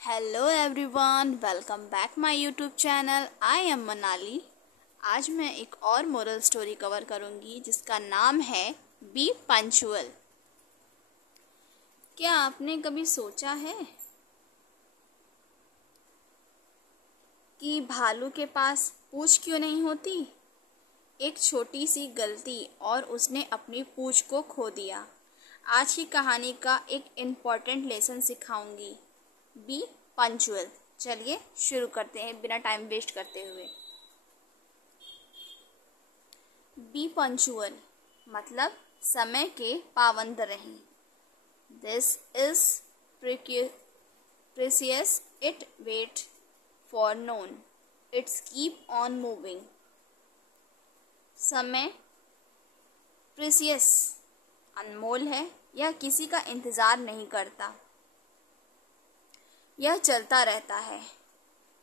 Hello everyone, welcome back my YouTube channel. I am Manali. आज मैं एक और मोरल स्टोरी कवर करूंगी जिसका नाम है बी पंचुअल। क्या आपने कभी सोचा है कि भालू के पास पूंछ क्यों नहीं होती? एक छोटी सी गलती और उसने अपनी पूंछ को खो दिया। आज की कहानी का एक इम्पॉर्टेंट लेसन सिखाऊंगी, बी पंचुअल। चलिए शुरू करते हैं बिना टाइम वेस्ट करते हुए। बी पंचुअल मतलब समय के पाबंद रहें। This is precious, it wait for none, it's keep on moving. समय प्रेसियस अनमोल है, यह किसी का इंतजार नहीं करता, यह चलता रहता है।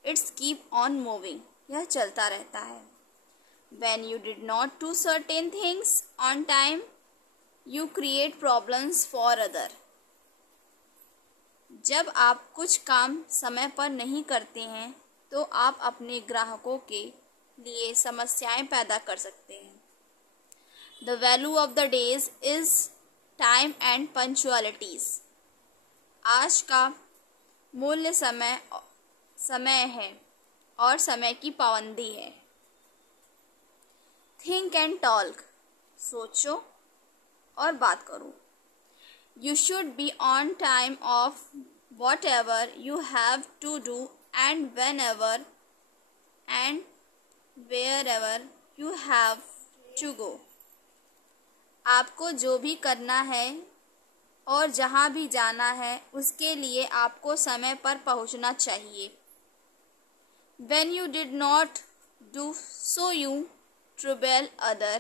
इट्स कीप ऑन मूविंग, यह चलता रहता है। When you did not do certain things on time, you create problems for other. जब आप कुछ काम समय पर नहीं करते हैं तो आप अपने ग्राहकों के लिए समस्याएं पैदा कर सकते हैं। The value of the days is time and punctualities. आज का मूल्य समय है और समय की पाबंदी है। थिंक एंड टॉक, सोचो और बात करो। You should be on time of whatever you have to do and whenever and wherever you have to go. आपको जो भी करना है और जहाँ भी जाना है उसके लिए आपको समय पर पहुँचना चाहिए। When you did not do so, you trouble other.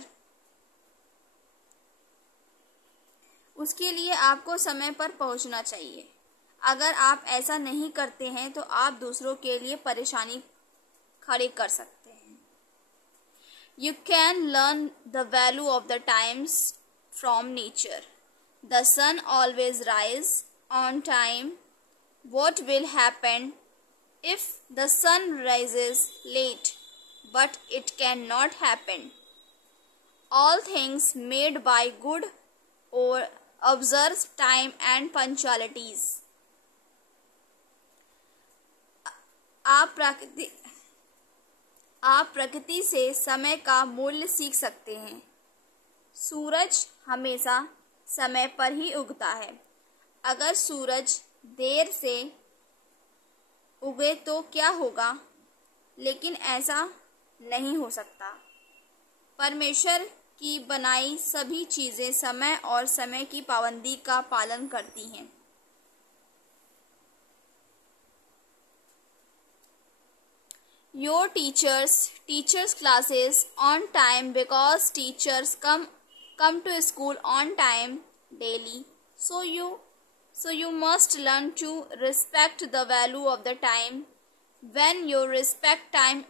उसके लिए आपको समय पर पहुँचना चाहिए। अगर आप ऐसा नहीं करते हैं तो आप दूसरों के लिए परेशानी खड़ी कर सकते हैं। You can learn the value of the times from nature. The sun always rises on time. What will happen if the sun rises late? But it cannot happen. All things made by good or observe time and punctualities. आप प्रकृति से समय का मूल्य सीख सकते हैं। सूरज हमेशा समय पर ही उगता है। अगर सूरज देर से उगे तो क्या होगा? लेकिन ऐसा नहीं हो सकता। परमेश्वर की बनाई सभी चीजें समय और समय की पाबंदी का पालन करती हैं। Your teachers classes on time because teachers come to school on time daily. So you must learn to respect the value of the time. When you respect time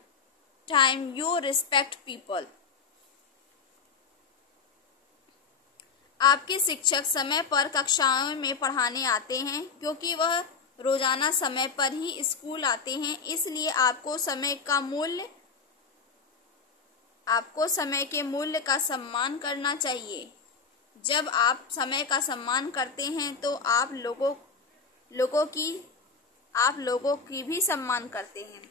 you respect people. आपके शिक्षक समय पर कक्षाओं में पढ़ाने आते हैं क्योंकि वह रोजाना समय पर ही स्कूल आते हैं। इसलिए आपको समय के मूल्य का सम्मान करना चाहिए। जब आप समय का सम्मान करते हैं तो आप लोगों की भी सम्मान करते हैं।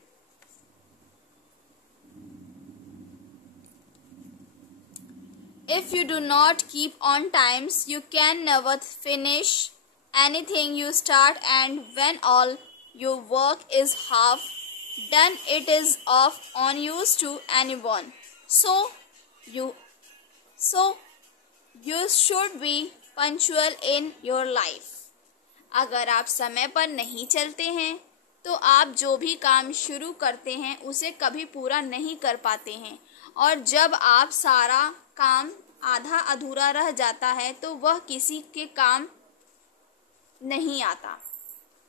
If you do not keep on times, you can never finish anything you start, and when all your work is half done, it is of unuse to anyone. So you should be punctual in your life. अगर आप समय पर नहीं चलते हैं तो आप जो भी काम शुरू करते हैं उसे कभी पूरा नहीं कर पाते हैं, और जब आप सारा काम आधा अधूरा रह जाता है तो वह किसी के काम नहीं आता।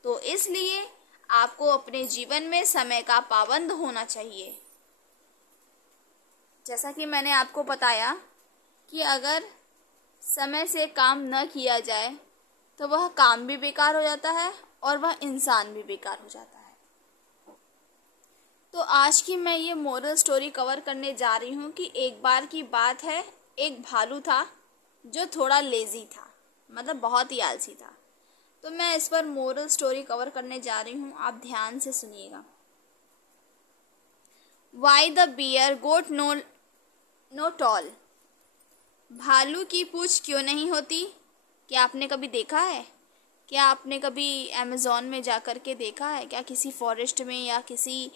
तो इसलिए आपको अपने जीवन में समय का पाबंद होना चाहिए। जैसा कि मैंने आपको बताया कि अगर समय से काम न किया जाए तो वह काम भी बेकार हो जाता है और वह इंसान भी बेकार हो जाता है। तो आज की मैं ये मोरल स्टोरी कवर करने जा रही हूँ कि एक बार की बात है, एक भालू था जो थोड़ा लेजी था, मतलब बहुत ही आलसी था। तो मैं इस पर मोरल स्टोरी कवर करने जा रही हूँ, आप ध्यान से सुनिएगा। Why the bear got no tail. भालू की पूंछ क्यों नहीं होती? क्या आपने कभी देखा है? क्या आपने कभी अमेज़न में जा कर के देखा है? क्या किसी फॉरेस्ट में या किसी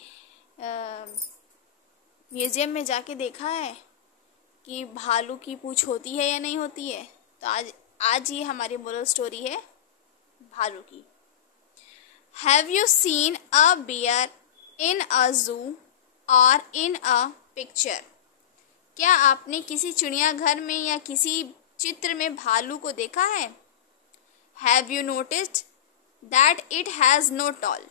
म्यूजियम में जाके देखा है कि भालू की पूंछ होती है या नहीं होती है? तो आज ये हमारी मोरल स्टोरी है भालू की। Have you seen a bear in a zoo और इन अ पिक्चर? क्या आपने किसी चिड़ियाघर में या किसी चित्र में भालू को देखा है? Have you noticed that it has no tail?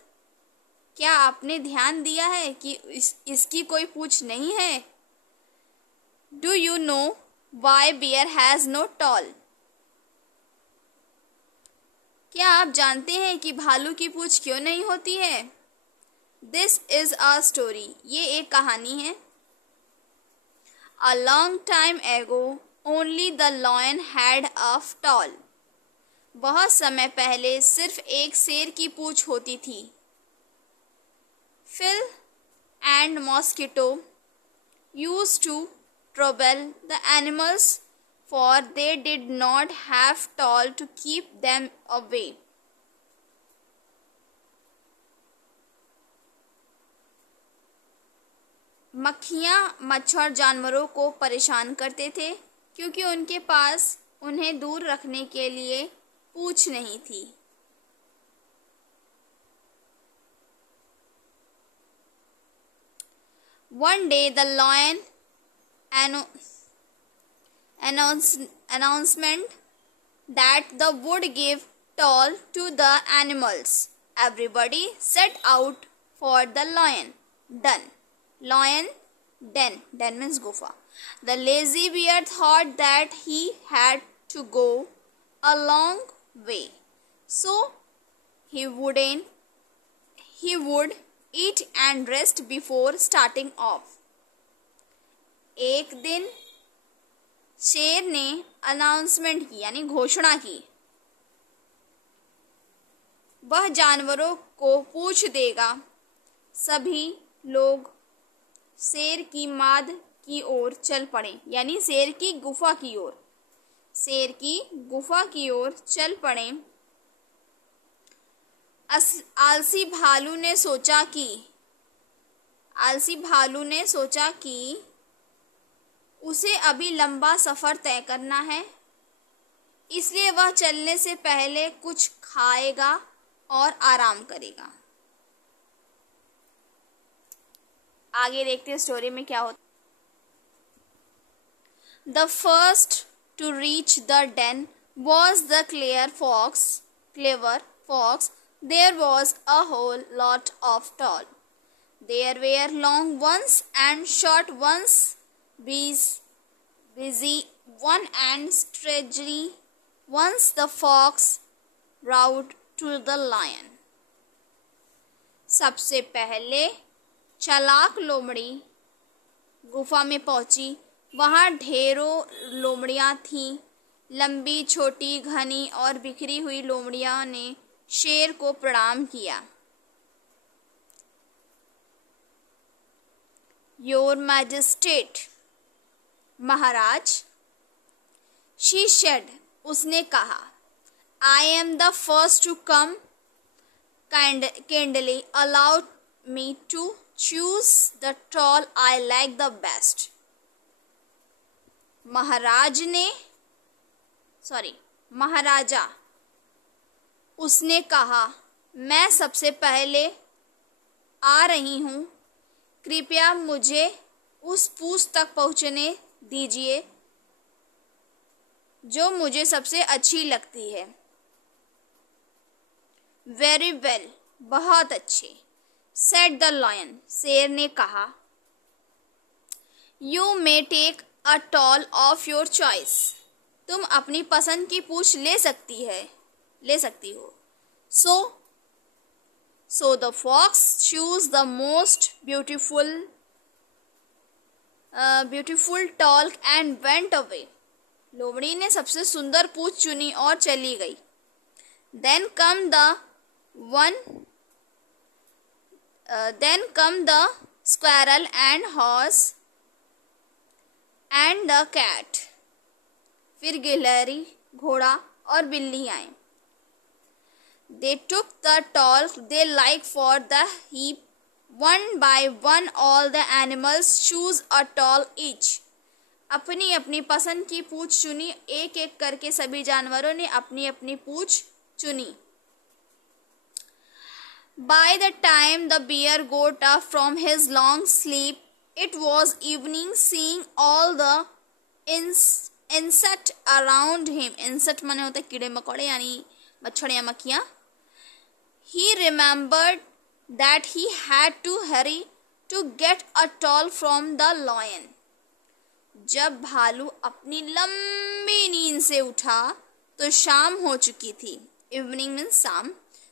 क्या आपने ध्यान दिया है कि इसकी कोई पूंछ नहीं है? Do you know why bear has no tail? क्या आप जानते हैं कि भालू की पूंछ क्यों नहीं होती है? This is a story. ये एक कहानी है। A long time ago, only the lion had a tall. बहुत समय पहले सिर्फ एक शेर की पूंछ होती थी। Phil and Mosquito used to trouble the animals, for they did not have tall to keep them away. मक्खियाँ मच्छर जानवरों को परेशान करते थे क्योंकि उनके पास उन्हें दूर रखने के लिए पूंछ नहीं थी। One day the lion announcement that the would give toll to the animals. Everybody set out for the lion den. Lion den. Den means gufa. The lazy bear thought that he had to go a long way, so he would eat and rest before starting off. एक दिन शेर ने announcement की यानी घोषणा की, वह जानवरों को पूछ देगा। सभी लोग शेर की माद की ओर चल पड़े, यानी शेर की गुफा की ओर। शेर की गुफा की ओर चल पड़े। आलसी भालू ने सोचा कि उसे अभी लंबा सफर तय करना है, इसलिए वह चलने से पहले कुछ खाएगा और आराम करेगा। आगे देखते हैं स्टोरी में क्या होता। The first to reach the den was the clever fox. There was a whole lot of tall. There were long ones and short ones, busy one and stretchy ones. The fox rode to the lion. सबसे पहले चालाक लोमड़ी गुफा में पहुंची। वहां ढेरों लोमड़ियां थीं। लंबी, छोटी, घनी और बिखरी हुई लोमड़ियां ने शेर को प्रणाम किया। योर मैजेस्टेट, महाराज। शी सेड, उसने कहा। I am the first to come kindly allow me to choose the tall I like the best. महाराजा, उसने कहा, मैं सबसे पहले आ रही हूँ, कृपया मुझे उस पूंछ तक पहुँचने दीजिए जो मुझे सबसे अच्छी लगती है। वेरी वेल, बहुत अच्छे, सेड द लायन, शेर ने कहा। You may take a tail of your choice, तुम अपनी पसंद की पूंछ ले सकती है। ले सकती हो। So the fox chose the most beautiful talk and went away. लोमड़ी ने सबसे सुंदर पूछ चुनी और चली गई। Then come the squirrel and horse and the cat. फिर गिलहरी, घोड़ा और बिल्ली आए। They took the talk they liked for the heap. One by one all the animals choose a talk each. अपनी अपनी पसंद की पूछ चुनी। एक एक करके सभी जानवरों ने अपनी अपनी पूछ चुनी। By the time the bear got up from his long sleep, it was evening. Seeing all the insect around him, insect माने होते कीड़े मकोड़े यानी मच्छर या मक्खियाँ, he remembered that he had to hurry to get a toll from the lion. जब भालू अपनी लंबी नींद से उठा तो शाम हो चुकी थी। इवनिंग मीन्स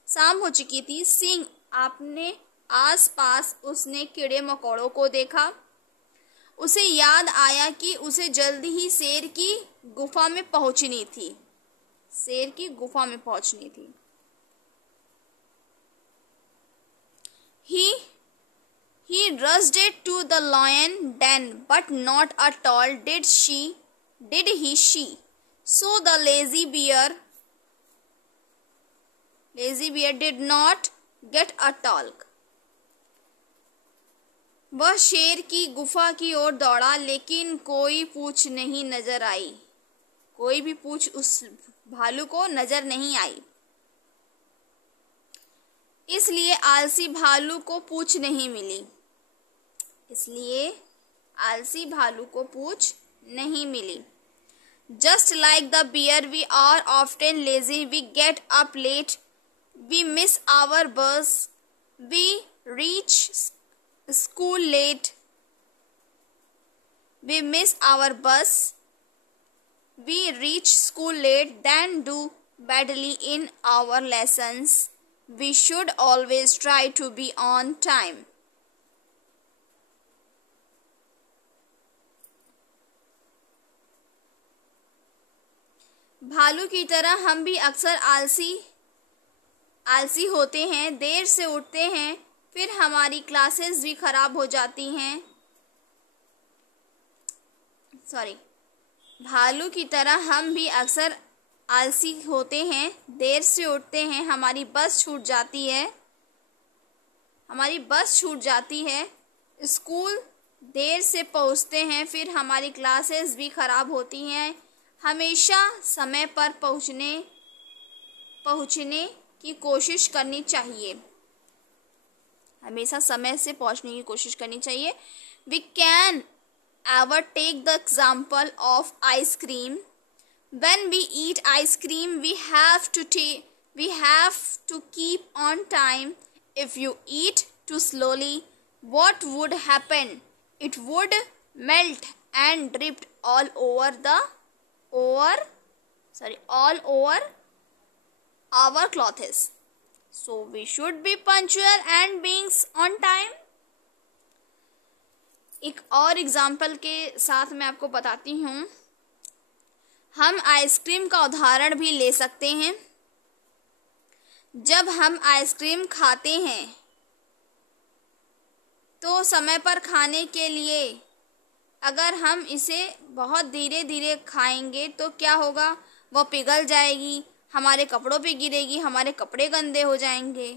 शाम हो चुकी थी। सिंह आपने आसपास उसने कीड़े मकोड़ों को देखा। उसे याद आया कि उसे जल्दी ही शेर की गुफा में पहुंचनी थी। He rushed it to the lion den, but not at all did he. So the lazy bear did not get a talk. वह शेर की गुफा की ओर दौड़ा, लेकिन कोई पूछ नहीं नजर आई। कोई भी पूछ उस भालू को नजर नहीं आई। इसलिए आलसी भालू को पूछ नहीं मिली। Just like the bear, we are often lazy. We get up late. We miss our bus. We reach school late. Then do badly in our lessons. We should always try to be on time. भालू की तरह हम भी अक्सर आलसी होते हैं, देर से उठते हैं, फिर हमारी क्लासेस भी खराब हो जाती हैं। भालू की तरह हम भी अक्सर आलसी होते हैं, देर से उठते हैं, हमारी बस छूट जाती है, स्कूल देर से पहुंचते हैं, फिर हमारी क्लासेस भी खराब होती हैं। हमेशा समय पर पहुंचने की कोशिश करनी चाहिए। We can ever take the example of ice cream. When we eat ice cream, we have to keep on time. If you eat too slowly, what would happen? It would melt and drip all over our clothes. So we should be punctual and being on time. एक और example के साथ मैं आपको बताती हूँ। हम ice cream का उदाहरण भी ले सकते हैं। जब हम आइसक्रीम खाते हैं तो समय पर खाने के लिए अगर हम इसे बहुत धीरे धीरे खाएंगे तो क्या होगा, वह पिघल जाएगी, हमारे कपड़ों पे गिरेगी, हमारे कपड़े गंदे हो जाएंगे।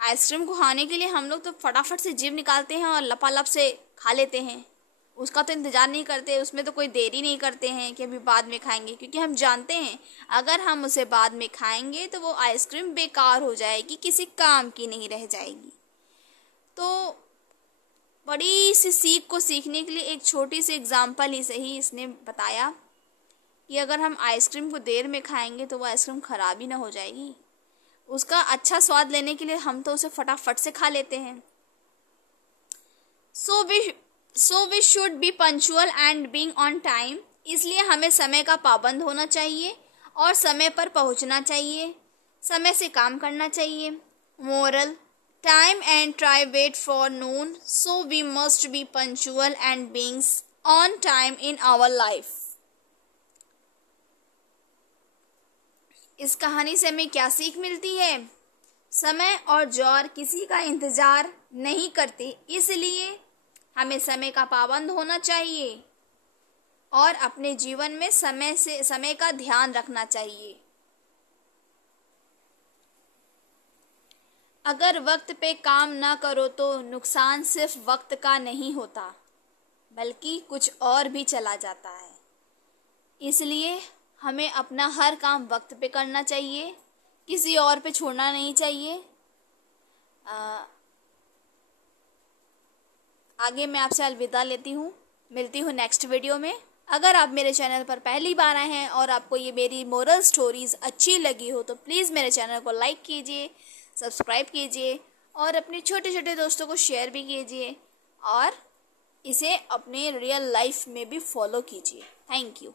आइसक्रीम को खाने के लिए हम लोग तो फटाफट से जीभ निकालते हैं और लपालप से खा लेते हैं। उसका तो इंतज़ार नहीं करते, उसमें तो कोई देरी नहीं करते हैं कि अभी बाद में खाएंगे, क्योंकि हम जानते हैं अगर हम उसे बाद में खाएंगे तो वो आइसक्रीम बेकार हो जाएगी, किसी काम की नहीं रह जाएगी। तो बड़ी सी सीख को सीखने के लिए एक छोटी सी एग्जाम्पल ही सही इसने बताया कि अगर हम आइसक्रीम को देर में खाएंगे तो वो आइसक्रीम ख़राब ही ना हो जाएगी। उसका अच्छा स्वाद लेने के लिए हम तो उसे फटाफट से खा लेते हैं। So we should be punctual and being on time. इसलिए हमें समय का पाबंद होना चाहिए और समय पर पहुंचना चाहिए, समय से काम करना चाहिए। Moral, time and tide wait for none, so we must be punctual and beings on time in our life. इस कहानी से हमें क्या सीख मिलती है? समय और जौर किसी का इंतजार नहीं करते, इसलिए हमें समय का पाबंद होना चाहिए और अपने जीवन में समय का ध्यान रखना चाहिए। अगर वक्त पे काम ना करो तो नुकसान सिर्फ वक्त का नहीं होता, बल्कि कुछ और भी चला जाता है। इसलिए हमें अपना हर काम वक्त पे करना चाहिए, किसी और पे छोड़ना नहीं चाहिए। आगे मैं आपसे अलविदा लेती हूँ, मिलती हूँ नेक्स्ट वीडियो में। अगर आप मेरे चैनल पर पहली बार आए हैं और आपको ये मेरी मोरल स्टोरीज़ अच्छी लगी हो तो प्लीज़ मेरे चैनल को लाइक कीजिए, सब्सक्राइब कीजिए और अपने छोटे छोटे दोस्तों को शेयर भी कीजिए और इसे अपने रियल लाइफ में भी फॉलो कीजिए। Thank you.